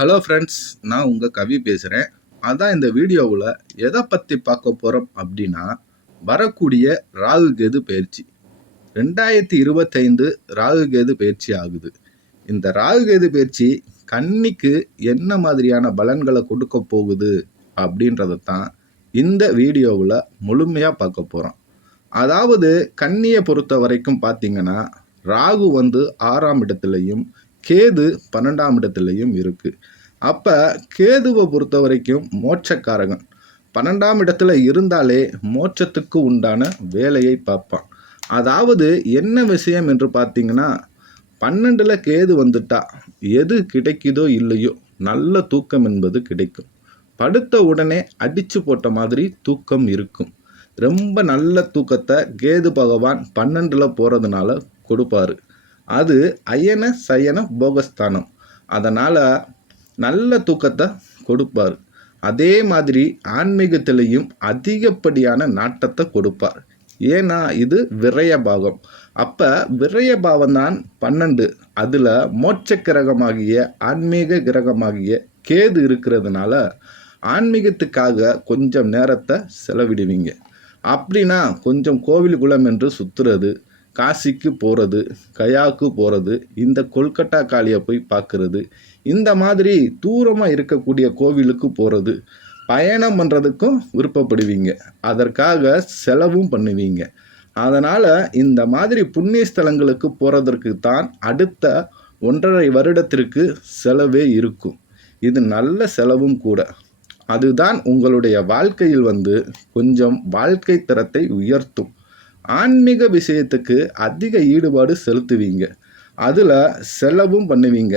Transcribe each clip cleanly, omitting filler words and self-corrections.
Hello friends, நான் உங்கள் கவி பேசுகிறேன். அதான் இந்த வீடியோவில் எதை பற்றி பார்க்க போகிறோம் அப்படின்னா, வரக்கூடிய ராகு கேது பயிற்சி 2025 ராகு கேது பயிற்சி ஆகுது. இந்த ராகு கேது பயிற்சி கன்னிக்கு என்ன மாதிரியான பலன்களை கொடுக்க போகுது அப்படின்றத தான் இந்த வீடியோவில் முழுமையாக பார்க்க போகிறோம். அதாவது கன்னியை பொறுத்த வரைக்கும் பார்த்தீங்கன்னா, ராகு 6ஆம் இடத்துலையும் கேது 12ஆம் இடத்துலையும் இருக்கு. அப்போ கேதுவை பொறுத்த வரைக்கும் மோட்சக்காரகன் 12ஆம் இடத்துல இருந்தாலே மோட்சத்துக்கு உண்டான வேலையை பார்ப்பான். அதாவது என்ன விஷயம் என்று பார்த்தீங்கன்னா, 12ல் கேது வந்துட்டா எது கிடைக்குதோ இல்லையோ நல்ல தூக்கம் என்பது கிடைக்கும். படுத்த உடனே அடித்து போட்ட மாதிரி தூக்கம் இருக்கும். ரொம்ப நல்ல தூக்கத்தை கேது பகவான் 12ல் போகிறதுனால கொடுப்பாரு. அது அயன சயன போகஸ்தானம். அதனால் நல்ல தூக்கத்தை கொடுப்பார். அதே மாதிரி ஆன்மீகத்திலையும் அதிகப்படியான நாட்டத்தை கொடுப்பார். ஏன்னா இது விரய பாகம். அப்போ விரய பாவம் தான் 12. அதில் மோட்ச கிரகமாகிய ஆன்மீக கிரகமாகிய கேது இருக்கிறதுனால ஆன்மீகத்துக்காக கொஞ்சம் நேரத்தை செலவிடுவீங்க. அப்படின்னா கொஞ்சம் கோவில் குளம் என்று சுற்றுறது, காசிக்கு போகிறது, கயாவுக்கு போகிறது, இந்த கொல்கட்டா காளியை போய் பார்க்குறது, இந்த மாதிரி தூரமாக இருக்கக்கூடிய கோவிலுக்கு போகிறது, பயணம் பண்ணுறதுக்கும் விருப்பப்படுவீங்க. அதற்காக செலவும் பண்ணுவீங்க. அதனால் இந்த மாதிரி புண்ணிய ஸ்தலங்களுக்கு போகிறதற்கு தான் அடுத்த 1.5 வருடத்திற்கு செலவே இருக்கும். இது நல்ல செலவும் கூட. அதுதான் உங்களுடைய வாழ்க்கையில் கொஞ்சம் வாழ்க்கை தரத்தை உயர்த்தும். ஆன்மீக விஷயத்துக்கு அதிக ஈடுபாடு செலுத்துவீங்க. அதில் செலவும் பண்ணுவீங்க.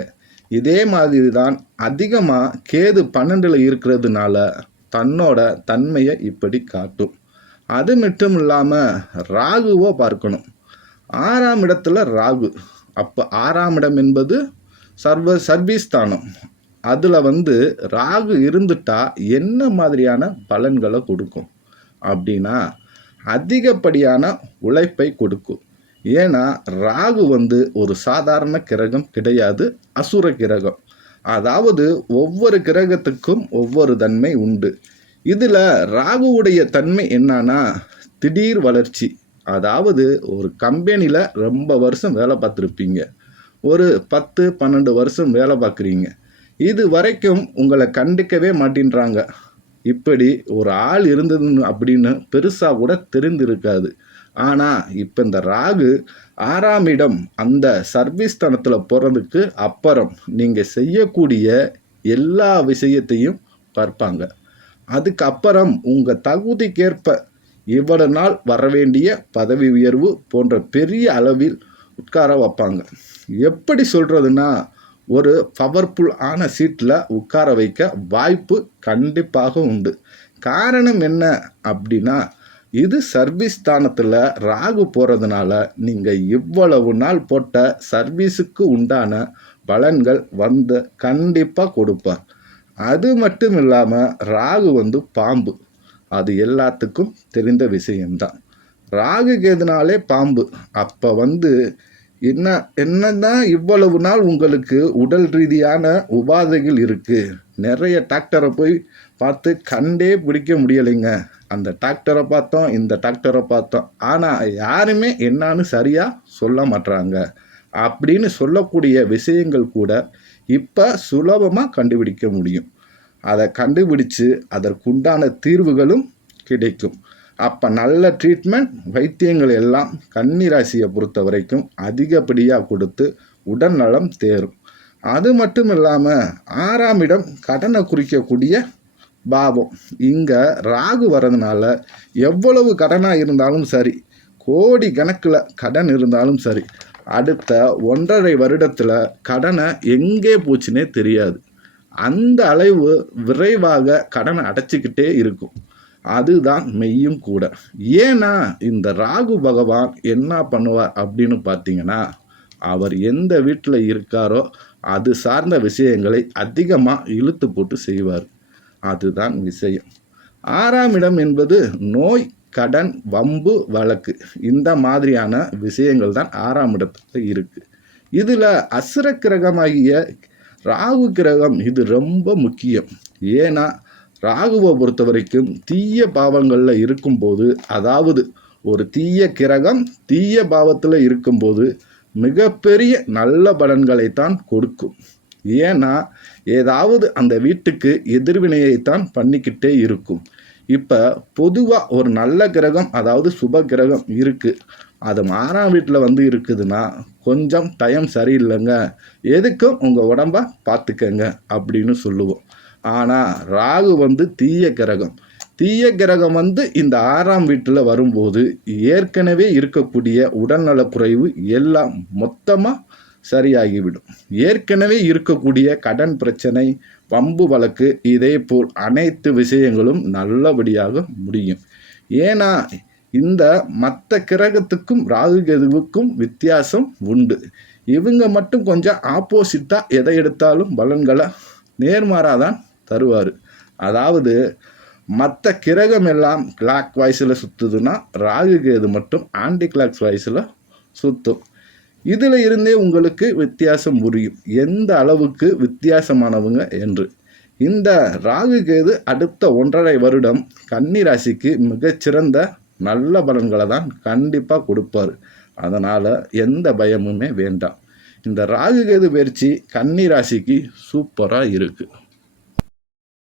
இதே மாதிரி தான் அதிகமாக கேது 12ல் இருக்கிறதுனால தன்னோட தன்மையை இப்படி காட்டும். அது மட்டும் இல்லாமல் ராகுவோ பார்க்கணும். 6ஆம் இடத்துல ராகு. அப்போ 6ஆம் இடம் என்பது சர்வீஸ்தானம். அதில் ராகு இருந்துட்டா என்ன மாதிரியான பலன்களை கொடுக்கும் அப்படின்னா, அதிகப்படியான உழைப்பை கொடுக்கும். ஏன்னா ராகு ஒரு சாதாரண கிரகம் கிடையாது, அசுர கிரகம். அதாவது ஒவ்வொரு கிரகத்துக்கும் ஒவ்வொரு தன்மை உண்டு. இதில் ராகுவுடைய தன்மை என்னன்னா, திடீர் வளர்ச்சி. அதாவது ஒரு கம்பெனியில் ரொம்ப வருஷம் வேலை பார்த்துருப்பீங்க, ஒரு 10-12 வருஷம் வேலை பார்க்குறீங்க, இது வரைக்கும் உங்களை கண்டுக்கவே மாட்டேன்றாங்க. இப்படி ஒரு ஆள் இருந்தது அப்படின்னு பெருசாக கூட தெரிந்திருக்காது. ஆனால் இப்போ இந்த ராகு 6ஆம் இடம் அந்த சர்வீஸ் தனத்தில் போகிறதுக்கு அப்புறம் நீங்கள் செய்யக்கூடிய எல்லா விஷயத்தையும் பார்ப்பாங்க. அதுக்கப்புறம் உங்கள் தகுதிக்கேற்ப இவ்வளவு நாள் வர வேண்டிய பதவி உயர்வு போன்ற பெரிய அளவில் உட்கார வைப்பாங்க. எப்படி சொல்கிறதுனா, ஒரு பவர்ஃபுல் ஆன சீட்டில் உட்கார வைக்க வாய்ப்பு கண்டிப்பாக உண்டு. காரணம் என்ன அப்படின்னா, இது சர்வீஸ் ஸ்தானத்தில் ராகு போகிறதுனால நீங்கள் இவ்வளவு நாள் போட்ட சர்வீஸுக்கு உண்டான பலன்கள் கண்டிப்பாக கொடுப்பார். அது மட்டும் இல்லாமல் ராகு பாம்பு. அது எல்லாத்துக்கும் தெரிந்த விஷயம்தான். ராகு கேதுனாலே பாம்பு. அப்போ என்னதான் இவ்வளவு நாள் உங்களுக்கு உடல் ரீதியான உபாதைகள் இருக்குது, நிறைய டாக்டரை போய் பார்த்து கண்டே பிடிக்க முடியலைங்க, அந்த டாக்டரை பார்த்தோம், இந்த டாக்டரை பார்த்தோம், ஆனால் யாருமே என்னான்னு சரியாக சொல்ல மாட்டுறாங்க அப்படின்னு சொல்லக்கூடிய விஷயங்கள் கூட இப்போ சுலபமாக கண்டுபிடிக்க முடியும். அதை கண்டுபிடிச்சு அதற்குண்டான தீர்வுகளும் கிடைக்கும். அப்போ நல்ல ட்ரீட்மெண்ட் வைத்தியங்கள் எல்லாம் கன்னி ராசியை பொறுத்த வரைக்கும் அதிகப்படியாக கொடுத்து உடல்நலம் தேரும். அது மட்டும் இல்லாமல் 6ஆம் இடம் கடனை குறிக்கக்கூடிய பாவம். இங்கே ராகு வர்றதுனால எவ்வளவு கடனாக இருந்தாலும் சரி, கோடி கணக்கில் கடன் இருந்தாலும் சரி, அடுத்த 1.5 வருடத்தில் கடனை எங்கே போச்சுன்னே தெரியாது. அந்த அளவு விரைவாக கடனை அடைச்சிக்கிட்டே இருக்கும். அதுதான் மெய்யும் கூட. ஏன்னா இந்த ராகு பகவான் என்ன பண்ணுவார் அப்படின்னு பார்த்தீங்கன்னா, அவர் எந்த வீட்டில் இருக்காரோ அது சார்ந்த விஷயங்களை அதிகமாக இழுத்து போட்டு செய்வார். அதுதான் விஷயம். 6ஆம் இடம் என்பது நோய், கடன், வம்பு, வழக்கு, இந்த மாதிரியான விஷயங்கள் தான் 6ஆம் இடத்துல இருக்குது. இதில் அசுர கிரகமாகிய ராகு கிரகம் இது ரொம்ப முக்கியம். ஏன்னா ராகுவை பொறுத்த வரைக்கும் தீய பாவங்களில் இருக்கும்போது, அதாவது ஒரு தீய கிரகம் தீய பாவத்தில் இருக்கும்போது மிகப்பெரிய நல்ல பலன்களைத்தான் கொடுக்கும். ஏன்னா ஏதாவது அந்த வீட்டுக்கு எதிர்வினையைத்தான் பண்ணிக்கிட்டே இருக்கும். இப்போ பொதுவாக ஒரு நல்ல கிரகம், அதாவது சுப கிரகம் இருக்குது, அது 6ஆம் வீட்டில் இருக்குதுன்னா கொஞ்சம் டைம் சரியில்லைங்க, எதுக்கும் உங்கள் உடம்ப பார்த்துக்கங்க அப்படின்னு சொல்லுவோம். ஆனால் ராகு தீய கிரகம். தீய கிரகம் இந்த 6ஆம் வீட்டில் வரும்போது ஏற்கனவே இருக்கக்கூடிய உடல்நலக்குறைவு எல்லாம் மொத்தமாக சரியாகிவிடும். ஏற்கனவே இருக்கக்கூடிய கடன் பிரச்சனை, வம்பு வழக்கு, இதே போல் அனைத்து விஷயங்களும் நல்லபடியாக முடியும். ஏன்னா இந்த மற்ற கிரகத்துக்கும் ராகு கேதுவுக்கும் வித்தியாசம் உண்டு. இவங்க மட்டும் கொஞ்சம் ஆப்போசிட்டாக எதை எடுத்தாலும் பலன்களை நேர்மாறாக தான் தருவார். அதாவது மற்ற கிரகம் எல்லாம் கிளாக் வாய்ஸில் சுற்றுதுன்னா ராகு கேது மட்டும் ஆன்டி கிளாக் வாய்ஸில் சுற்றும். இதில் இருந்தே உங்களுக்கு வித்தியாசம் புரியும், எந்த அளவுக்கு வித்தியாசமானவங்க என்று. இந்த ராகு கேது அடுத்த 1.5 வருடம் கன்னி ராசிக்கு மிகச்சிறந்த நல்ல பலன்களை தான் கண்டிப்பாக கொடுப்பார். அதனால் எந்த பயமுமே வேண்டாம். இந்த ராகு கேது பயிற்சி கன்னி ராசிக்கு சூப்பராக இருக்குது.